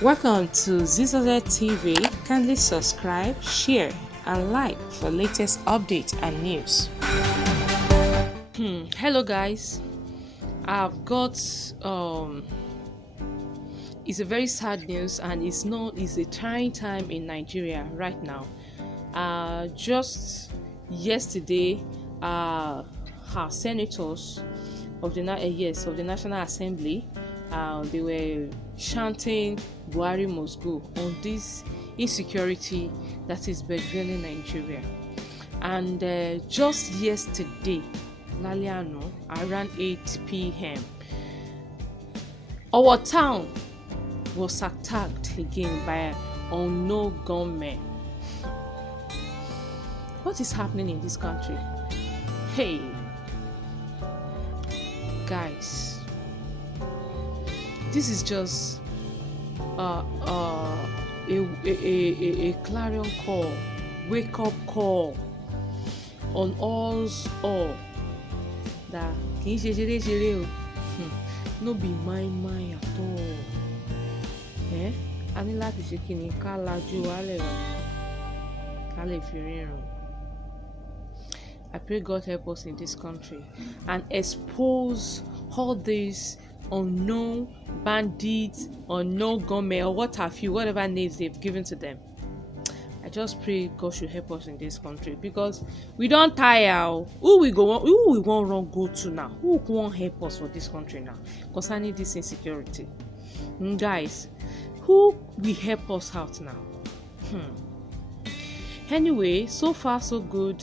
Welcome to ZZZ TV. Kindly subscribe, share, and like for latest updates and news. Hello guys. I've got it's a very sad news and it's a trying time in Nigeria right now. Just yesterday, our senators of the National Assembly, they were chanting Buhari must go on this insecurity that is bedrilling Nigeria. And just yesterday, Laliano, around 8 p.m., our town was attacked again by unknown gunmen. What is happening in this country? Hey, guys, this is just a clarion call, wake up call on all that kì í ṣe ṣeré o, no be my at all. A ní láti ṣe kí ni ká lajú wálẹ̀ ká lè fi ríran. I pray God help us in this country and expose all these unknown bandits, unknown gunmen, or what have you, whatever names they've given to them. I just pray God should help us in this country because we don't tire. Who we want run go to now? Who won't help us for this country now concerning this insecurity? Guys, who will help us out now? Anyway, so far so good.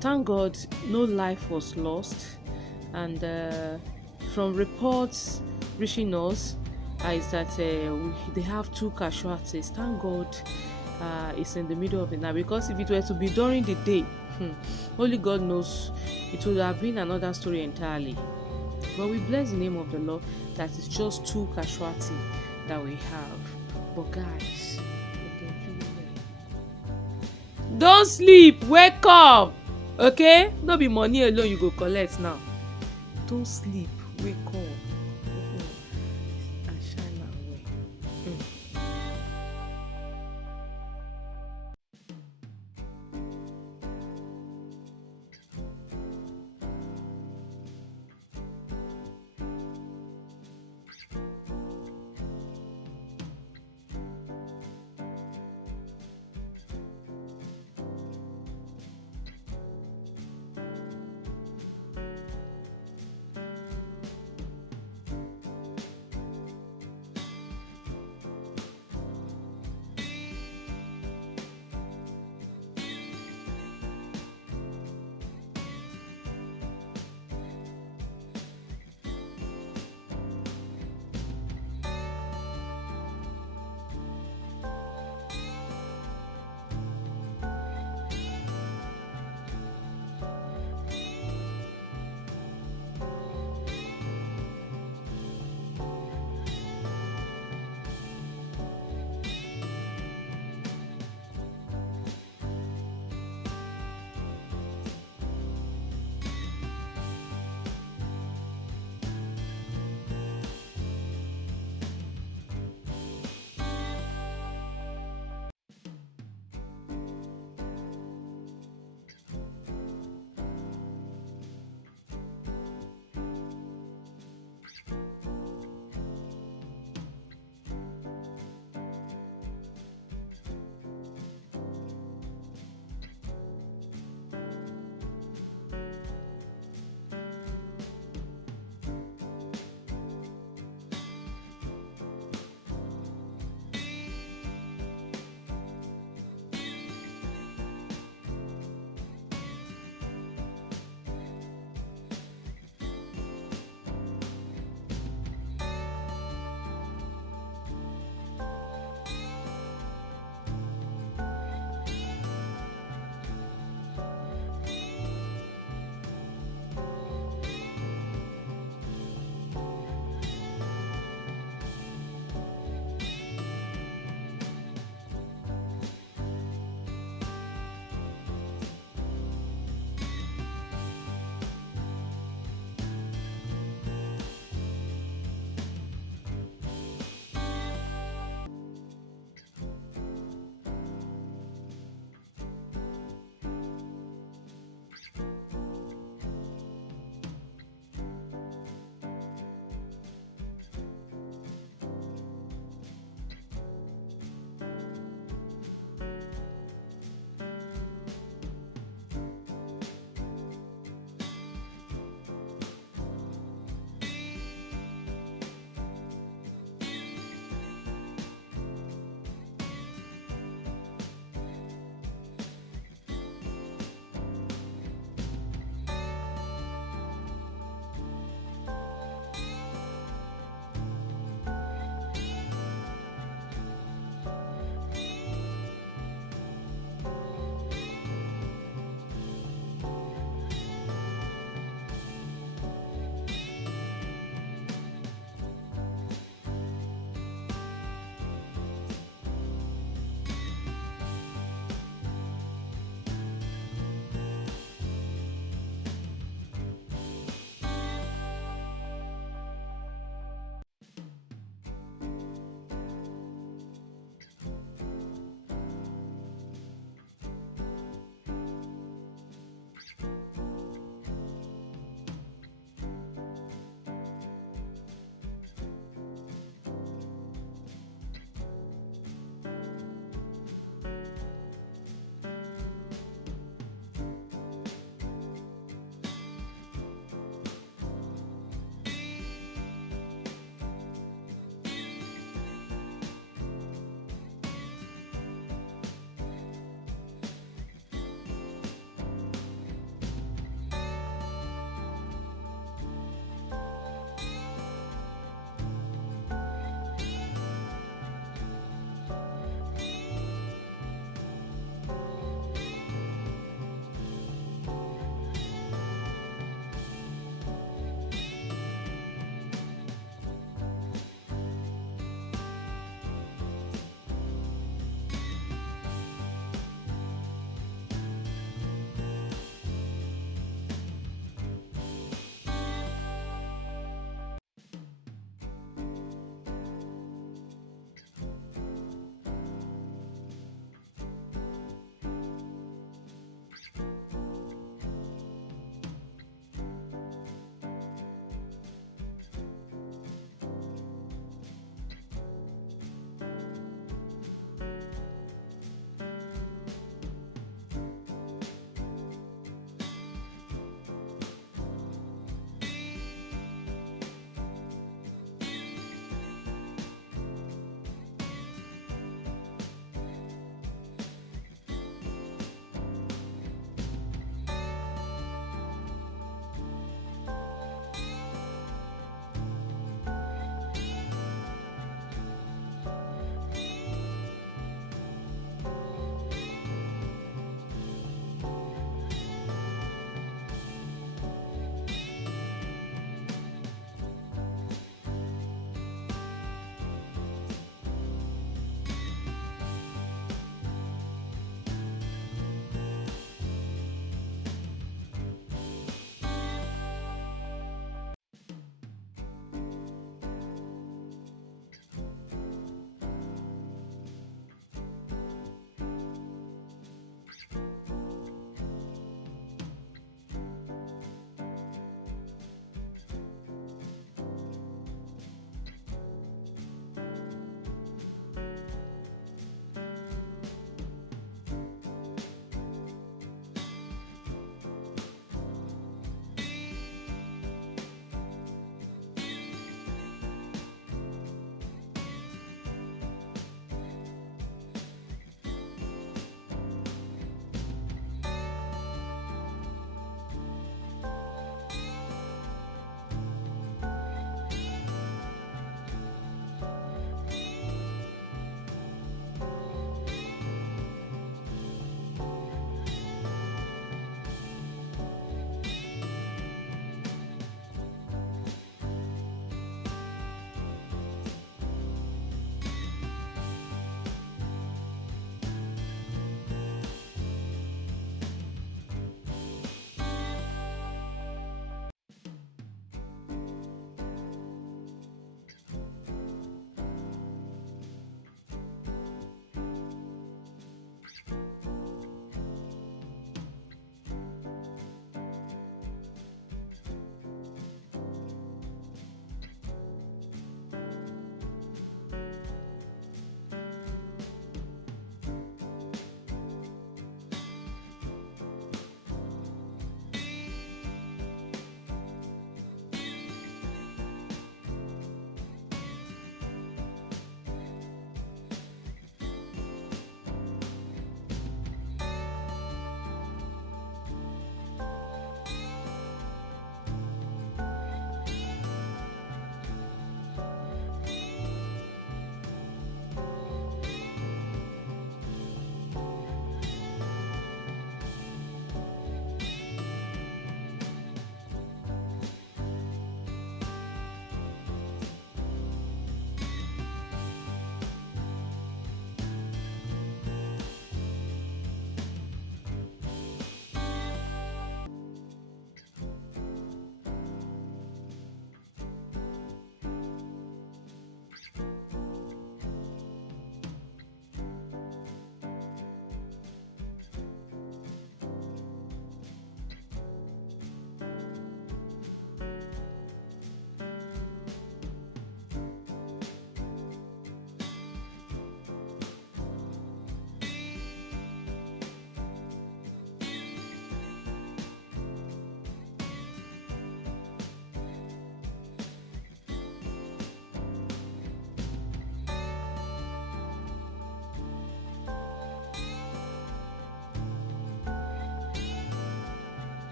Thank God no life was lost, and from reports reaching us is that they have 2 casualties. Thank God it's in the middle of the night, because if it were to be during the day, only God knows, it would have been another story entirely. But we bless the name of the Lord that it's just 2 casualties that we have. But guys, don't sleep, wake up, okay? No be money alone you go collect now. Don't sleep, wake up.